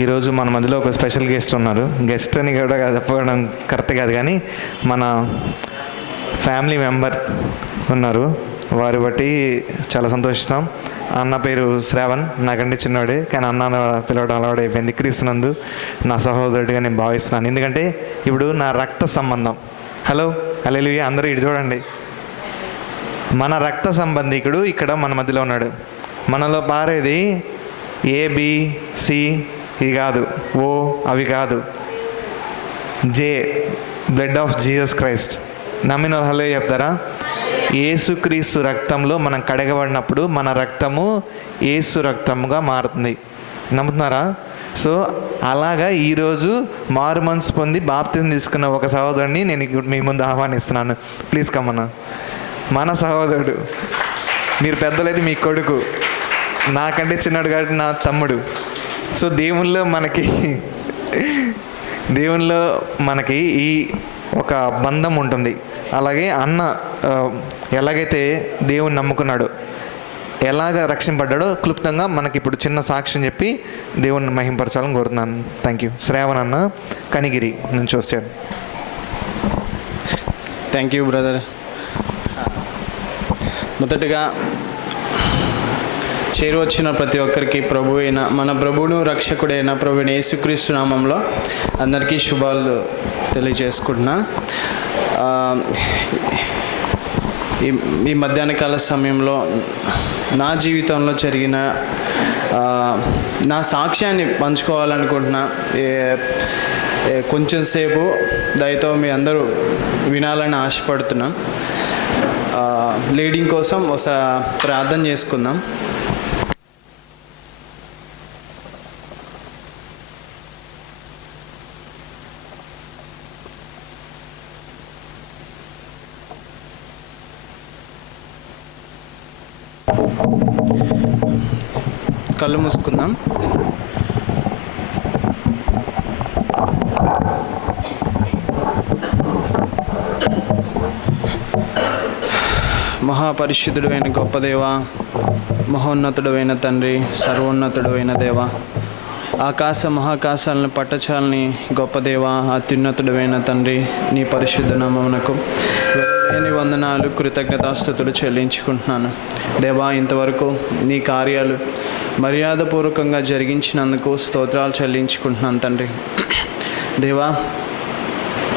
ఈరోజు మన మధ్యలో ఒక స్పెషల్ గెస్ట్ ఉన్నారు. గెస్ట్ అని కూడా చెప్పడం కరెక్ట్ కాదు, కానీ మన ఫ్యామిలీ మెంబర్ ఉన్నారు. వారి బట్టి చాలా సంతోషిస్తాం. అన్న పేరు శ్రావణ్, నాకంటే చిన్నవాడే, కానీ అన్న పిలవడం అలవాడు అయిపోయింది. క్రీస్తునందు నా సహోదరుడిగా నేను భావిస్తున్నాను, ఎందుకంటే ఇప్పుడు నా రక్త సంబంధం. హలో హల్లెలూయా, అందరూ ఇటు చూడండి. మన రక్త సంబంధికుడు ఇక్కడ మన మధ్యలో ఉన్నాడు. మనలో పారేది ABC ఇది కాదు, ఓ అవి కాదు, జే, బ్లడ్ ఆఫ్ జీసస్ క్రైస్ట్. నమ్మిన హల్లెలూయా చెప్తారా? యేసుక్రీస్తు రక్తంలో మనం కడగబడినప్పుడు మన రక్తము యేసు రక్తముగా మారుతుంది. నమ్ముతున్నారా? సో అలాగా ఈరోజు మారు మనసు పొంది బాప్తిజం తీసుకున్న ఒక సహోదరుని నేను మీ ముందు ఆహ్వానిస్తున్నాను. ప్లీజ్ కమ్మన్న. మన సహోదరుడు, మీరు పెద్దలైతే మీ కొడుకు, నాకంటే చిన్నడు కాబట్టి నా తమ్ముడు. సో దేవునిలో మనకి ఈ ఒక బంధం ఉంటుంది. అలాగే అన్న ఎలాగైతే దేవుని నమ్ముకున్నాడో, ఎలాగ రక్షింపడ్డాడో క్లుప్తంగా మనకి ఇప్పుడు చిన్న సాక్ష్యం చెప్పి దేవుని మహింపరచాలని కోరుతున్నాను. Thank you. శ్రావణ్ అన్న, కనిగిరి నుంచి వచ్చాను. Thank you brother. మొదటగా చేరువచ్చిన ప్రతి ఒక్కరికి మన ప్రభువును రక్షకుడైన ప్రభువైన యేసుక్రీస్తు నామంలో అందరికీ శుభాలు తెలియజేసుకుంటున్నా. ఈ మధ్యాహ్నకాల సమయంలో నా జీవితంలో జరిగిన నా సాక్ష్యాన్ని పంచుకోవాలనుకుంటున్నా. కొంచెం సేపు దయతో మీ అందరూ వినాలని ఆశపడుతున్నాం. లీడింగ్ కోసం ఒకసారి ప్రార్థన చేసుకుందాం. కళ్ళు మూసుకుందాం. మహాపరిశుద్ధుడు అయిన గొప్ప దేవ, మహోన్నతుడు అయిన తండ్రి, సర్వోన్నతుడు అయిన దేవ, ఆకాశ మహాకాశాలను పట్టచాలని గొప్ప దేవ, అత్యున్నతుడు అయిన తండ్రి, నీ పరిశుద్ధ నామమునకు లేని వందనాలు, కృతజ్ఞతాస్తుతులు చెల్లించుకుంటున్నాను. దేవా, ఇంతవరకు నీ కార్యాలు మర్యాదపూర్వకంగా జరిగించినందుకు స్తోత్రాలు చెల్లించుకుంటున్నాను తండ్రి. దేవా,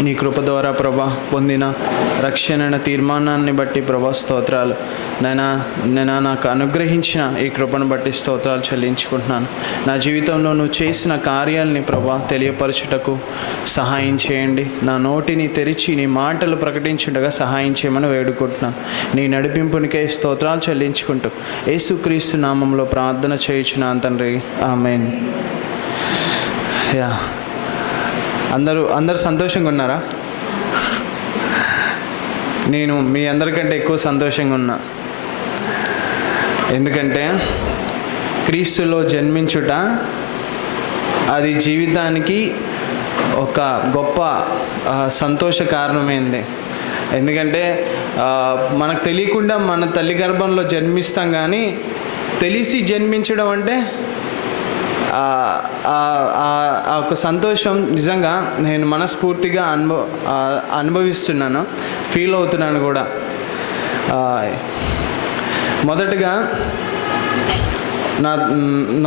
నీ కృప ద్వారా ప్రభా పొందిన రక్షణ తీర్మానాన్ని బట్టి ప్రభా స్తోత్రాలు. నేను నాకు అనుగ్రహించిన ఈ కృపను బట్టి స్తోత్రాలు చెల్లించుకుంటున్నాను. నా జీవితంలో నువ్వు చేసిన కార్యాలని ప్రభా తెలియపరచుటకు సహాయం చేయండి. నా నోటిని తెరిచి నీ మాటలు ప్రకటించుటగా సహాయం చేయమని వేడుకుంటున్నాను. నీ నడిపింపునికై స్తోత్రాలు చెల్లించుకుంటూ యేసుక్రీస్తు నామంలో ప్రార్థన చేయుచున్నాను తండ్రి, ఆమేన్. యా, అందరూ సంతోషంగా ఉన్నారా? నేను మీ అందరికంటే ఎక్కువ సంతోషంగా ఉన్నా. ఎందుకంటే క్రీస్తులో జన్మించుట అది జీవితానికి ఒక గొప్ప సంతోష కారణమైంది. ఎందుకంటే మనకు తెలియకుండా మన తల్లి గర్భంలో జన్మిస్తాం, కానీ తెలిసి జన్మించడం అంటే ఆ ఒక సంతోషం నిజంగా నేను మనస్ఫూర్తిగా అనుభవిస్తున్నాను, ఫీల్ అవుతున్నాను కూడా. మొదటగా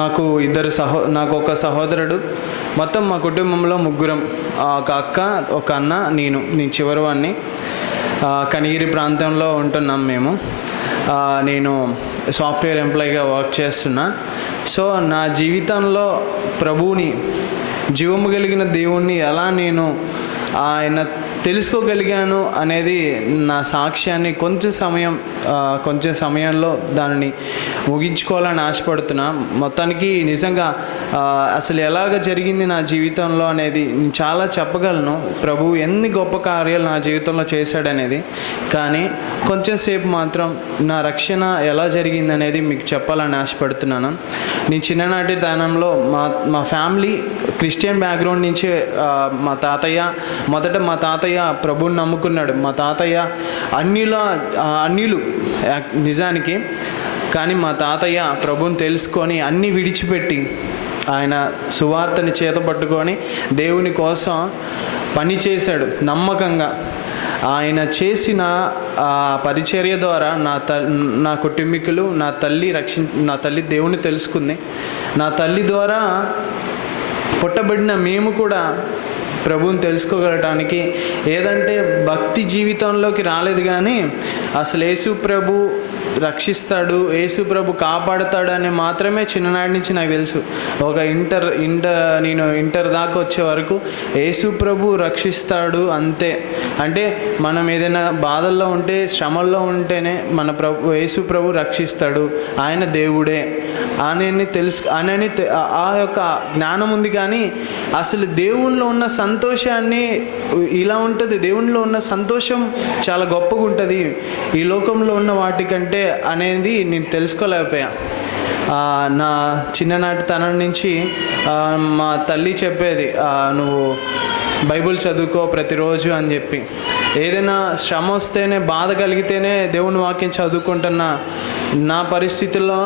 నాకు ఒక సహోదరుడు, మొత్తం మా కుటుంబంలో ముగ్గురం, ఒక అక్క, ఒక అన్న, నేను చివరి వాడిని. కనిగిరి ప్రాంతంలో ఉంటున్నాం మేము. నేను సాఫ్ట్వేర్ ఎంప్లాయీగా వర్క్ చేస్తున్నా. సో నా జీవితంలో ప్రభువుని, జీవము కలిగిన దేవుణ్ణి ఎలా నేను ఆయన తెలుసుకోగలిగాను అనేది నా సాక్ష్యాన్ని కొంచెం సమయంలో దానిని ముగించుకోవాలని ఆశపడుతున్నా. మొత్తానికి నిజంగా అసలు ఎలాగ జరిగింది నా జీవితంలో అనేది నేను చాలా చెప్పగలను. ప్రభువు ఎన్ని గొప్ప కార్యాలు నా జీవితంలో చేశాడనేది. కానీ కొంచెం సేపు మాత్రం నా రక్షణ ఎలా జరిగింది అనేది మీకు చెప్పాలని ఆశపడుతున్నాను. నేను చిన్ననాటి తనంలో మా ఫ్యామిలీ క్రిస్టియన్ బ్యాక్గ్రౌండ్ నుంచి మా తాతయ్య ప్రభువుని నమ్ముకున్నాడు. మా తాతయ్య అన్యులు నిజానికి, కానీ మా తాతయ్య ప్రభువుని తెలుసుకొని అన్నీ విడిచిపెట్టి ఆయన సువార్తని చేతపట్టుకొని దేవుని కోసం పని చేశాడు నమ్మకంగా. ఆయన చేసిన ఆ పరిచర్య ద్వారా నా కుటుంబీకులు, నా తల్లి దేవుని తెలుసుకుంది. నా తల్లి ద్వారా పుట్టబడిన మేము కూడా ప్రభువుని తెలుసుకోగలటానికి, ఏదంటే భక్తి జీవితంలోకి రాలేదు కానీ అసలు యేసు ప్రభు రక్షిస్తాడు, యేసు ప్రభు కాపాడుతాడు అని మాత్రమే చిన్ననాటి నుంచి నాకు తెలుసు. ఒక నేను ఇంటర్ దాకా వచ్చే వరకు యేసు ప్రభు రక్షిస్తాడు అంతే. అంటే మనం ఏదైనా బాధల్లో ఉంటే, శ్రమల్లో ఉంటేనే మన యేసు ప్రభు రక్షిస్తాడు, ఆయన దేవుడే అని ఆ యొక్క జ్ఞానం ఉంది. కానీ అసలు దేవునిలో ఉన్న సంతోషాన్ని ఇలా ఉంటుంది, దేవునిలో ఉన్న సంతోషం చాలా గొప్పగా ఉంటుంది ఈ లోకంలో ఉన్న వాటికంటే అనేది నేను తెలుసుకోలేకపోయా. నా చిన్ననాటి తనం నుంచి మా తల్లి చెప్పేది, నువ్వు బైబిల్ చదువుకో ప్రతిరోజు అని చెప్పి. ఏదైనా శ్రమ వస్తేనే, బాధ కలిగితేనే దేవుని వాక్యం చదువుకుంటున్న నా పరిస్థితుల్లో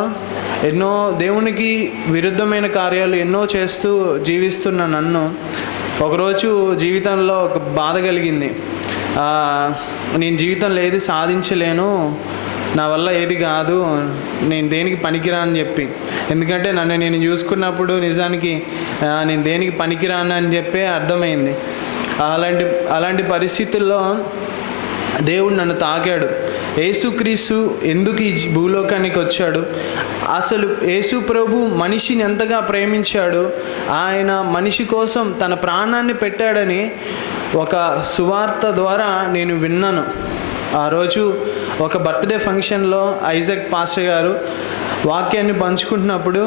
ఎన్నో దేవునికి విరుద్ధమైన కార్యాలు ఎన్నో చేస్తూ జీవిస్తున్న నన్ను ఒకరోజు జీవితంలో ఒక బాధ కలిగింది. నేను జీవితంలో ఏది సాధించలేను, నా వల్ల ఏది కాదు, నేను దేనికి పనికిరా అని చెప్పి. ఎందుకంటే నన్ను నేను చూసుకున్నప్పుడు నిజానికి నేను దేనికి పనికిరాను అని చెప్పి అర్థమైంది. అలాంటి పరిస్థితుల్లో దేవుడు నన్ను తాకాడు. యేసుక్రీస్తు ఎందుకు ఈ భూలోకానికి వచ్చాడు, అసలు యేసు ప్రభు మనిషిని ఎంతగా ప్రేమించాడు, ఆయన మనిషి కోసం తన ప్రాణాన్ని పెట్టాడని ఒక సువార్త ద్వారా నేను విన్నాను. ఆ రోజు ఒక బర్త్డే ఫంక్షన్లో ఐజాక్ పాస్టర్ గారు వాక్యాన్ని పంచుకుంటున్నప్పుడు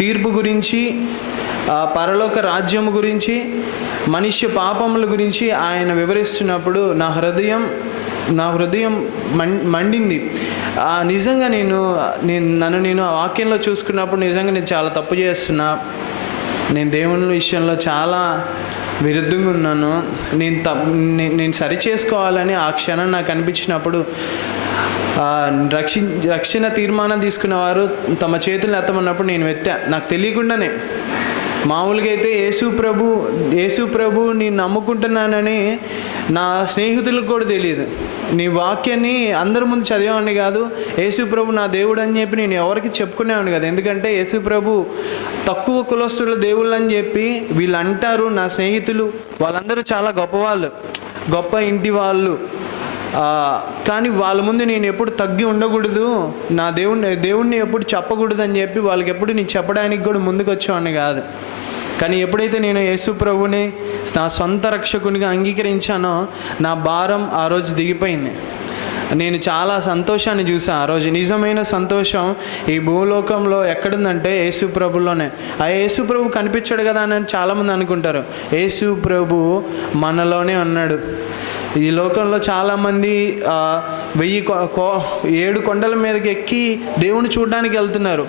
తీర్పు గురించి, పరలోక రాజ్యం గురించి, మనిషి పాపముల గురించి ఆయన వివరిస్తున్నప్పుడు నా హృదయం మండింది. నిజంగా నేను ఆ వాక్యంలో చూసుకున్నప్పుడు నిజంగా నేను చాలా తప్పు చేస్తున్నా, నేను దేవుని విషయంలో చాలా విరుద్ధంగా ఉన్నాను, నేను సరి చేసుకోవాలని ఆ క్షణం నాకు అనిపించినప్పుడు రక్షణ తీర్మానం తీసుకున్న వారు తమ చేతులను ఎత్తమన్నప్పుడు నేను నాకు తెలియకుండానే మామూలుగా అయితే యేసు ప్రభు నేను నమ్ముకుంటున్నానని నా స్నేహితులకు కూడా తెలియదు. నీ వాక్యాన్ని అందరి ముందు చదివేవాడిని కాదు, యేసు ప్రభు నా దేవుడు అని చెప్పి నేను ఎవరికి చెప్పుకునేవాడిని కాదు. ఎందుకంటే యేసు ప్రభు తక్కువ కులస్తుల దేవుళ్ళు అని చెప్పి వీళ్ళు అంటారు. నా స్నేహితులు వాళ్ళందరూ చాలా గొప్పవాళ్ళు, గొప్ప ఇంటి వాళ్ళు. కానీ వాళ్ళ ముందు నేను ఎప్పుడు తగ్గి ఉండకూడదు, నా దేవుణ్ణి ఎప్పుడు చెప్పకూడదు అని చెప్పి వాళ్ళకి ఎప్పుడు నేను చెప్పడానికి కూడా ముందుకు వచ్చేవాడిని కాదు. కానీ ఎప్పుడైతే నేను యేసు ప్రభుని నా సొంత రక్షకునిగా అంగీకరించానో నా భారం ఆ రోజు దిగిపోయింది. నేను చాలా సంతోషాన్ని చూసాను ఆ రోజు. నిజమైన సంతోషం ఈ భూలోకంలో ఎక్కడుందంటే యేసు ప్రభులోనే. ఆ యేసు ప్రభు కనిపించాడు కదా అని చాలామంది అనుకుంటారు. యేసు ప్రభు మనలోనే ఉన్నాడు. ఈ లోకంలో చాలామంది 7 కొండల మీదకి ఎక్కి దేవుని చూడడానికి వెళ్తున్నారు.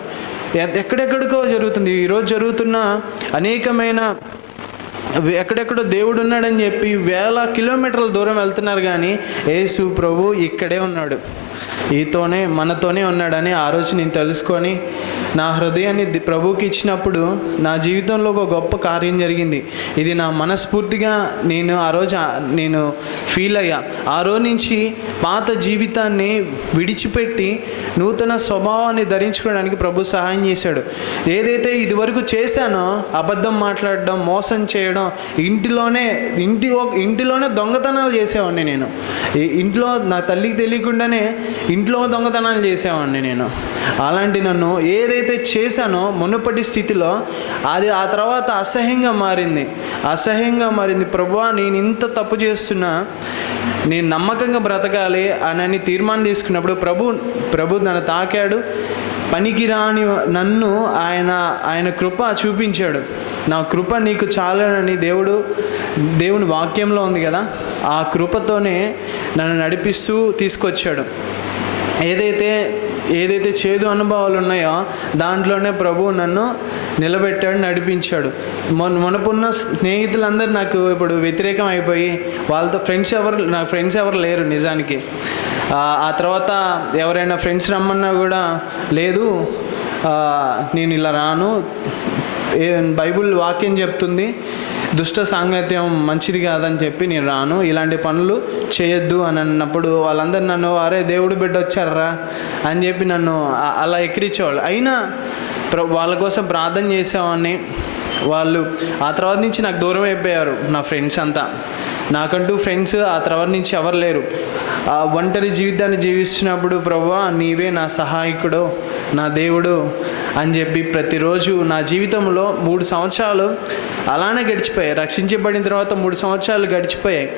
ఎక్కడెక్కడికో జరుగుతుంది. ఈరోజు జరుగుతున్న అనేకమైన ఎక్కడెక్కడో దేవుడు ఉన్నాడని చెప్పి 1000 కిలోమీటర్ల దూరం వెళ్తున్నారు, కానీ యేసు ప్రభు ఇక్కడే ఉన్నాడు, మనతోనే ఉన్నాడని ఆ రోజు నేను తెలుసుకొని నా హృదయాన్ని ప్రభువుకి ఇచ్చినప్పుడు నా జీవితంలో ఒక గొప్ప కార్యం జరిగింది. ఇది నా మనస్ఫూర్తిగా ఆ రోజు నేను ఫీల్ అయ్యా. ఆ రోజు నుంచి పాత జీవితాన్ని విడిచిపెట్టి నూతన స్వభావాన్ని ధరించుకోవడానికి ప్రభు సహాయం చేశాడు. ఏదైతే ఇదివరకు చేశానో, అబద్ధం మాట్లాడడం, మోసం చేయడం, ఇంటిలోనే దొంగతనాలు చేసేవాడిని నేను. ఇంట్లో నా తల్లికి తెలియకుండానే ఇంట్లో దొంగతనాలు చేసేవాడిని నేను. అలాంటి నన్ను ఏదైతే చేశానో మునుపటి స్థితిలో అది ఆ తర్వాత అసహ్యంగా మారింది. ప్రభువా, నేను ఇంత తప్పు చేస్తున్నా, నేను నమ్మకంగా బ్రతకాలి అని తీర్మానం తీసుకున్నప్పుడు ప్రభు నన్ను తాకాడు. పనికిరాని నన్ను ఆయన కృప చూపించాడు. నా కృప నీకు చాలని దేవుని వాక్యంలో ఉంది కదా, ఆ కృపతోనే నన్ను నడిపిస్తూ తీసుకొచ్చాడు. ఏదైతే చేదు అనుభవాలు ఉన్నాయో దాంట్లోనే ప్రభువు నన్ను నిలబెట్టాడు, నడిపించాడు. మొన్నపున్న స్నేహితులందరూ నాకు ఇప్పుడు వ్యతిరేకం అయిపోయి వాళ్ళతో నాకు ఫ్రెండ్స్ ఎవరు లేరు నిజానికి. ఆ తర్వాత ఎవరైనా ఫ్రెండ్స్ రమ్మన్నా కూడా లేదు, నేను ఇలా రాను, బైబిల్ వాక్యం చెప్తుంది దుష్ట సాంగత్యం మంచిది కాదని చెప్పి నేను రాను, ఇలాంటి పనులు చేయొద్దు అని అన్నప్పుడు వాళ్ళందరూ నన్ను అరే దేవుడు బిడ్డ వచ్చారా అని చెప్పి నన్ను అలా ఎక్కిరించేవాళ్ళు. అయినా వాళ్ళ కోసం ప్రార్థన చేసేవాడిని. వాళ్ళు ఆ తర్వాత నుంచి నాకు దూరం అయిపోయారు నా ఫ్రెండ్స్ అంతా. నాకంటూ ఫ్రెండ్స్ ఆ తర్వాత నుంచి ఎవరు లేరు. ఆ ఒంటరి జీవితాన్ని జీవిస్తున్నప్పుడు ప్రభువా నీవే నా సహాయకుడు, నా దేవుడు అని చెప్పి ప్రతిరోజు నా జీవితంలో 3 సంవత్సరాలు అలానే గడిచిపోయాయి. రక్షించబడిన తర్వాత 3 సంవత్సరాలు గడిచిపోయాయి.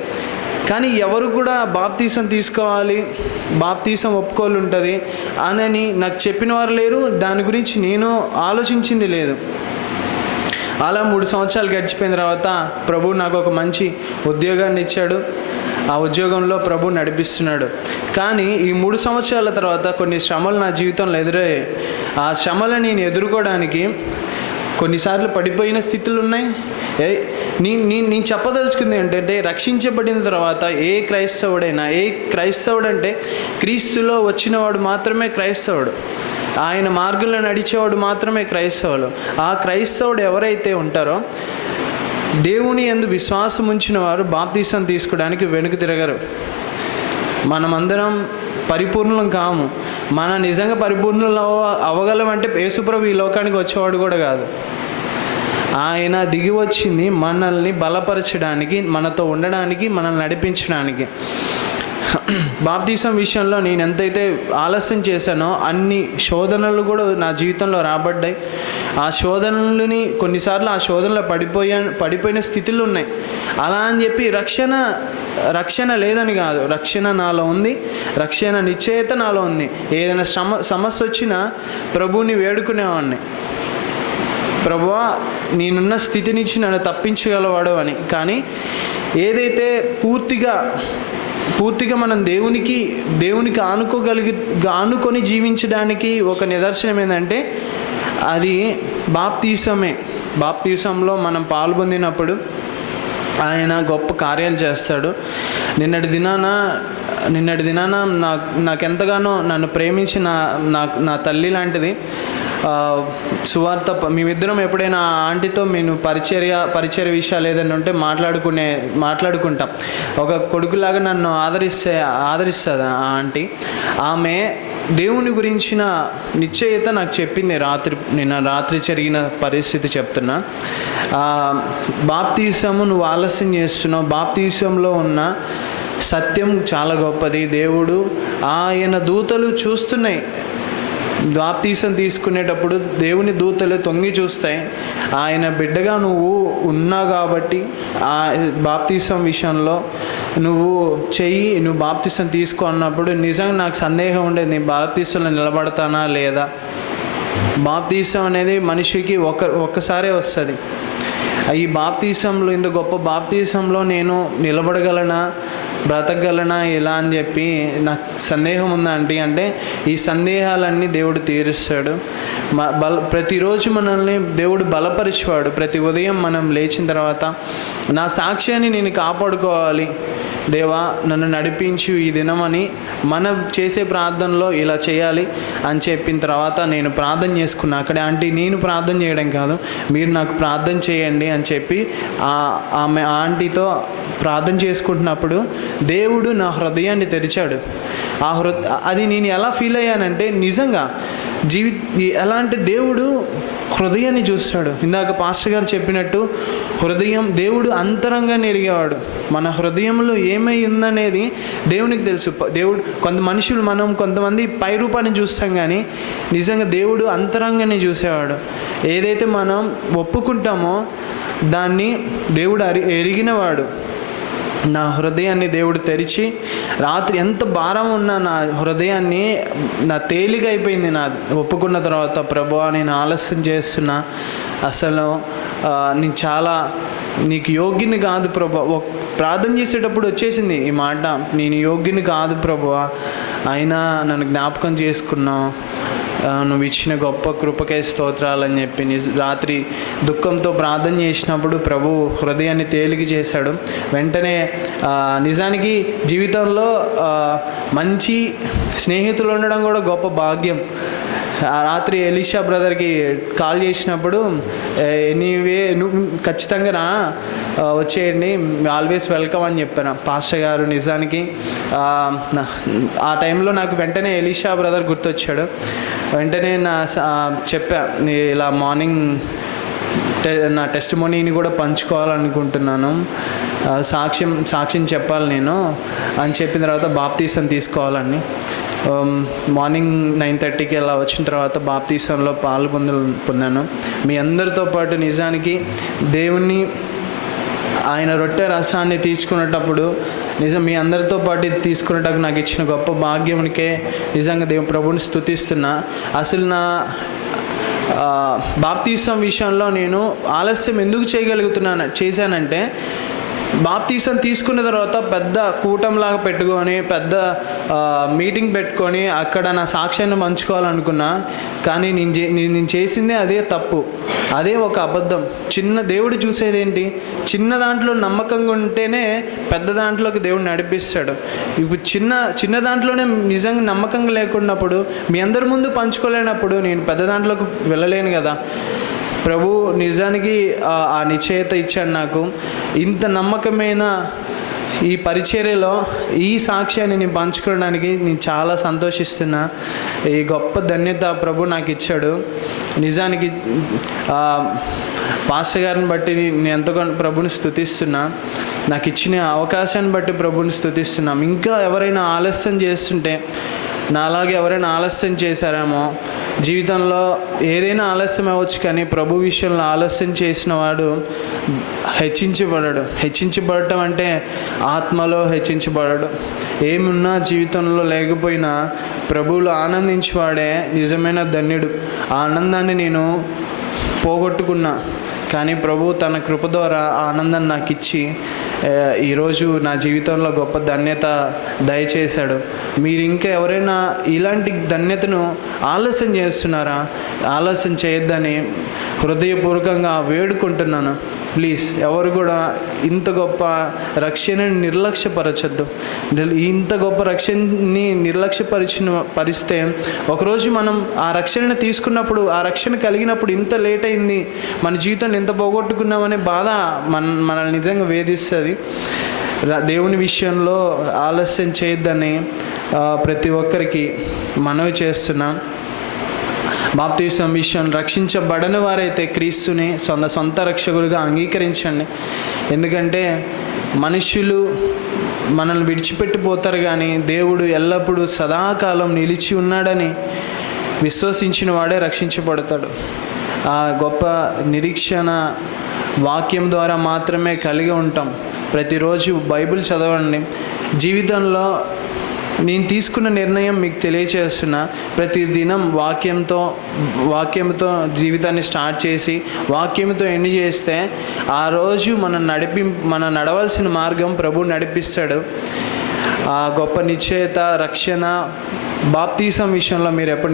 కానీ ఎవరు కూడా బాప్తీసం తీసుకోవాలి, బాప్తీసం ఒప్పుకోలు ఉంటుంది అని నాకు చెప్పిన వారు లేరు. దాని గురించి నేను ఆలోచించింది లేదు. అలా 3 సంవత్సరాలు గడిచిపోయిన తర్వాత ప్రభు నాకు ఒక మంచి ఉద్యోగాన్ని ఇచ్చాడు. ఆ ఉద్యోగంలో ప్రభు నడిపిస్తున్నాడు. కానీ ఈ 3 సంవత్సరాల తర్వాత కొన్ని శ్రమలు నా జీవితంలో ఎదురయ్యాయి. ఆ శ్రమలను నేను ఎదుర్కోవడానికి కొన్నిసార్లు పడిపోయిన స్థితులు ఉన్నాయి. నేను చెప్పదలుచుకుంది ఏంటంటే, రక్షించబడిన తర్వాత ఏ క్రైస్తవుడు అంటే క్రీస్తులో వచ్చినవాడు మాత్రమే క్రైస్తవుడు. ఆయన మార్గంలో నడిచేవాడు మాత్రమే క్రైస్తవులు. ఆ క్రైస్తవుడు ఎవరైతే ఉంటారో దేవుని యందు విశ్వాసం ఉంచిన వారు బాప్తీసం తీసుకోవడానికి వెనుక తిరగరు. మనమందరం పరిపూర్ణులం కాము. మనం నిజంగా పరిపూర్ణులు అవ్వగలమంటే యేసుప్రభు ఈ లోకానికి వచ్చేవాడు కూడా కాదు. ఆయన దిగి వచ్చింది మనల్ని బలపరచడానికి, మనతో ఉండడానికి, మనల్ని నడిపించడానికి. బాప్తీసం విషయంలో నేను ఎంతైతే ఆలస్యం చేశానో అన్ని శోధనలు కూడా నా జీవితంలో రాబడ్డాయి. ఆ శోధనలని కొన్నిసార్లు ఆ శోధనలో పడిపోయిన స్థితులు ఉన్నాయి. అలా అని చెప్పి రక్షణ లేదని కాదు, రక్షణ నాలో ఉంది, రక్షణ నిశ్చయత నాలో ఉంది. ఏదైనా సమస్య వచ్చినా ప్రభువుని వేడుకునేవాడిని, ప్రభువా నేనున్న స్థితి నుంచి నన్ను తప్పించగలవాడు అని. కానీ ఏదైతే పూర్తిగా మనం దేవునికి ఆనుకొని జీవించడానికి ఒక నిదర్శనం ఏంటంటే అది బాప్తీసమే. బాప్తీసంలో మనం పాల్పొందినప్పుడు ఆయన గొప్ప కార్యాలు చేస్తాడు. నిన్నటి దినాన నాకెంతగానో నన్ను ప్రేమించిన నా తల్లి లాంటిది సువార్త. మేమిద్దరం ఎప్పుడైనా ఆంటీతో నేను పరిచర్య విషయాలు ఏదైనా ఉంటే మాట్లాడుకుంటాం. ఒక కొడుకులాగా నన్ను ఆదరిస్తుంది ఆ ఆంటీ. ఆమె దేవుని గురించిన నిశ్చయత నాకు చెప్పింది. నిన్న రాత్రి జరిగిన పరిస్థితి చెప్తున్నా. బాప్తీసము నువ్వు ఆలస్యం చేస్తున్నావు, బాప్తీసంలో ఉన్న సత్యం చాలా గొప్పది. దేవుడు ఆయన దూతలు చూస్తున్నాయి. బాప్తీసం తీసుకునేటప్పుడు దేవుని దూతలు తొంగి చూస్తాయి. ఆయన బిడ్డగా నువ్వు ఉన్నావు కాబట్టి ఆ బాప్తీసం విషయంలో నువ్వు బాప్తీసం తీసుకో అన్నప్పుడు నిజంగా నాకు సందేహం ఉండేది, నేను బాప్తీసంలో నిలబడతానా లేదా. బాప్తీసం అనేది మనిషికి ఒక్కసారే వస్తుంది. ఈ బాప్తీసంలో, ఇంత గొప్ప బాప్తీసంలో నేను నిలబడగలనా, బ్రతకగలనా ఇలా అని చెప్పి నాకు సందేహం ఉందా అంటే ఈ సందేహాలన్నీ దేవుడు తీరుస్తాడు. ప్రతిరోజు మనల్ని దేవుడు బలపరిచేవాడు. ప్రతి ఉదయం మనం లేచిన తర్వాత నా సాక్ష్యాన్ని నేను కాపాడుకోవాలి, దేవా నన్ను నడిపించు ఈ దినమని మనం చేసే ప్రార్థనలో ఇలా చేయాలి అని చెప్పిన తర్వాత నేను ప్రార్థన చేసుకున్నా. అక్కడే ఆంటీ నేను ప్రార్థన చేయడం కాదు, మీరు నాకు ప్రార్థన చేయండి అని చెప్పి ఆమె ఆంటీతో ప్రార్థన చేసుకుంటున్నప్పుడు దేవుడు నా హృదయాన్ని తెరిచాడు. అది నేను ఎలా ఫీల్ అయ్యానంటే నిజంగా ఎలా అంటే దేవుడు హృదయాన్ని చూస్తాడు. ఇందాక పాస్టర్ గారు చెప్పినట్టు దేవుడు అంతరంగాన్ని ఎరిగేవాడు. మన హృదయంలో ఏమై ఉందనేది దేవునికి తెలుసు. మనం కొంతమంది పై రూపాన్ని చూస్తాం, కానీ నిజంగా దేవుడు అంతరంగాన్ని చూసేవాడు. ఏదైతే మనం ఒప్పుకుంటామో దాన్ని దేవుడు ఎరిగినవాడు. నా హృదయాన్ని దేవుడు తెరిచి రాత్రి ఎంత భారం ఉన్నా నా హృదయాన్ని తేలిక అయిపోయింది. ఒప్పుకున్న తర్వాత ప్రభువా నేను ఆలస్యం చేస్తున్నా, అసలు నేను చాలా నీకు యోగ్యుని కాదు ప్రభువా. ప్రార్థన చేసేటప్పుడు వచ్చేసింది ఈ మాట, నేను యోగ్యుని కాదు ప్రభువా, అయినా నన్ను జ్ఞాపకం చేసుకున్నావు, నువ్వు ఇచ్చిన గొప్ప కృపకే స్తోత్రాలని చెప్పి రాత్రి దుఃఖంతో ప్రార్థన చేసినప్పుడు ప్రభు హృదయాన్ని తేలిక చేశాడు. వెంటనే నిజానికి జీవితంలో మంచి స్నేహితులు ఉండడం కూడా గొప్ప భాగ్యం. ఆ రాత్రి ఎలీషా బ్రదర్కి కాల్ చేసినప్పుడు, ఎనీవే నువ్వు ఖచ్చితంగా రా, వచ్చేయండి, ఆల్వేస్ వెల్కమ్ అని చెప్పాను పాస్టర్ గారు. నిజానికి ఆ టైంలో నాకు వెంటనే ఎలీషా బ్రదర్ గుర్తొచ్చాడు. వెంటనే చెప్పా, ఇలా మార్నింగ్ నా టెస్టిమోనీని కూడా పంచుకోవాలనుకుంటున్నాను, సాక్ష్యం చెప్పాలి నేను అని చెప్పిన తర్వాత బాప్తీసం తీసుకోవాలని. మార్నింగ్ 9:30కి అలా వచ్చిన తర్వాత బాప్తీసంలో పొందాను. మీ అందరితో పాటు నిజానికి దేవుణ్ణి, ఆయన రొట్టె రసాన్ని తీసుకునేటప్పుడు మీ అందరితో పాటు తీసుకునేటప్పుడు నాకు ఇచ్చిన గొప్ప భాగ్యమునికే నిజంగా ప్రభుని స్తుతిస్తున్నా. అసలు నా బాప్తీసం విషయంలో నేను ఆలస్యం ఎందుకు చేశానంటే, బాప్తీసం తీసుకున్న తర్వాత పెద్ద కూటంలాగా పెట్టుకొని, పెద్ద మీటింగ్ పెట్టుకొని అక్కడ నా సాక్ష్యాన్ని పంచుకోవాలనుకున్నా. కానీ నేను చేసిందే అదే తప్పు, అదే ఒక అబద్ధం. దేవుడు చూసేది ఏంటి? చిన్న దాంట్లో నమ్మకంగా ఉంటేనే పెద్ద దాంట్లోకి దేవుడు నడిపిస్తాడు. ఇప్పుడు చిన్న దాంట్లోనే నిజంగా నమ్మకంగా లేకున్నప్పుడు, మీ అందరి ముందు పంచుకోలేనప్పుడు నేను పెద్ద దాంట్లోకి వెళ్ళలేను కదా. ప్రభు నిజానికి ఆ నిశ్చయత ఇచ్చాడు నాకు. ఇంత నమ్మకమైన ఈ పరిచర్యలో ఈ సాక్ష్యాన్ని నేను పంచుకోవడానికి నేను చాలా సంతోషిస్తున్నా. ఈ గొప్ప ధన్యత ప్రభు నాకు ఇచ్చాడు. నిజానికి పాస్టర్ గారిని బట్టి నేను ఎంతగానో ప్రభుని స్తుతిస్తున్నా. నాకు ఇచ్చిన అవకాశాన్ని బట్టి ప్రభుని స్తుతిస్తున్నాం. ఇంకా ఎవరైనా ఆలస్యం చేస్తుంటే, నాలాగే ఎవరైనా ఆలస్యం చేశారేమో జీవితంలో, ఏదైనా ఆలస్యం అవ్వచ్చు, కానీ ప్రభు విషయంలో ఆలస్యం చేసిన వాడు హెచ్చించబడటం అంటే ఆత్మలో హెచ్చించబడడం. ఏమున్నా జీవితంలో లేకపోయినా ప్రభువులో ఆనందించేవాడే నిజమైన ధన్యుడు. ఆ ఆనందాన్ని నేను పోగొట్టుకున్నా, కానీ ప్రభు తన కృప ద్వారా ఆ ఆనందాన్ని నాకు ఇచ్చి ఈరోజు నా జీవితంలో గొప్ప ధన్యత దయచేశాడు. మీరు ఇంకా ఎవరైనా ఇలాంటి ధన్యతను ఆలస్యం చేస్తున్నారా? ఆలస్యం చేయొద్దని హృదయపూర్వకంగా వేడుకుంటున్నాను. ప్లీజ్ ఎవరు కూడా ఇంత గొప్ప రక్షణని నిర్లక్ష్యపరచద్దు. ఇంత గొప్ప రక్షణని పరిస్తే ఒకరోజు మనం ఆ రక్షణను తీసుకున్నప్పుడు, ఆ రక్షణ కలిగినప్పుడు ఇంత లేట్ అయింది, మన జీవితాన్ని ఎంత పోగొట్టుకున్నామనే బాధ మనల్ని నిజంగా వేధిస్తుంది. దేవుని విషయంలో ఆలస్యం చేయొద్దని ప్రతి ఒక్కరికి మనవి చేస్తున్నాం. బాప్తీసం విషయం రక్షించబడని వారైతే క్రీస్తుని సొంత రక్షకుడిగా అంగీకరించండి. ఎందుకంటే మనుషులు మనల్ని విడిచిపెట్టిపోతారు, కానీ దేవుడు ఎల్లప్పుడూ సదాకాలం నిలిచి ఉన్నాడని విశ్వసించిన వాడే రక్షించబడతాడు. ఆ గొప్ప నిరీక్షణ వాక్యం ద్వారా మాత్రమే కలిగి ఉంటాం. ప్రతిరోజు బైబిల్ చదవండి. జీవితంలో నేను తీసుకున్న నిర్ణయం మీకు తెలియచేస్తున్నా. ప్రతిదినం వాక్యంతో జీవితాన్ని స్టార్ట్ చేసి వాక్యంతో ఎండ్ చేస్తే ఆ రోజు మన నడవలసిన మార్గం ప్రభు నడిపిస్తాడు. ఆ గొప్ప నిశ్చయత, రక్షణ, బాప్తీసం విషయంలో మీరు ఎప్పుడు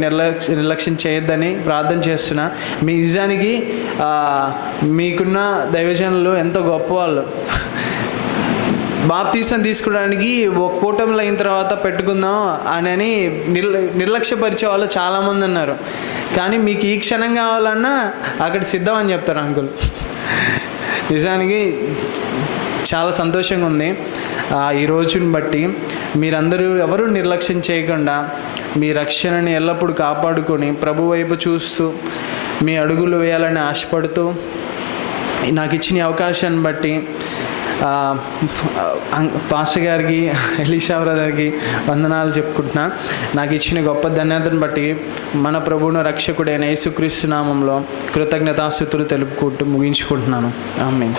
నిర్లక్ష్యం చేయొద్దని ప్రార్థన చేస్తున్నా. మీ నిజానికి మీకున్న దైవజనులు ఎంతో గొప్పవాళ్ళు. బాప్తీసం తీసుకోవడానికి ఒక కూటమిలో అయిన తర్వాత పెట్టుకుందాం అని నిర్లక్ష్యపరిచే వాళ్ళు చాలామంది ఉన్నారు. కానీ మీకు ఈ క్షణం కావాలన్నా అక్కడ సిద్ధం అని చెప్తారు అంకుల్. నిజానికి చాలా సంతోషంగా ఉంది. ఈ రోజుని బట్టి మీరందరూ ఎవరు నిర్లక్ష్యం చేయకుండా మీ రక్షణని ఎల్లప్పుడూ కాపాడుకొని ప్రభు వైపు చూస్తూ మీ అడుగులు వేయాలని ఆశపడుతూ నాకు ఇచ్చిన అవకాశాన్ని బట్టి పాస్టర్ గారికి, ఎలీషా బ్రదర్కి వందనాలు చెప్పుకుంటున్నా. నాకు ఇచ్చిన గొప్ప ధన్యతను బట్టి మన ప్రభువును రక్షకుడైన యేసుక్రీస్తు నామంలో కృతజ్ఞతాస్తుతులు తెలుపుకుంటూ ముగించుకుంటున్నాను. ఆమేన్.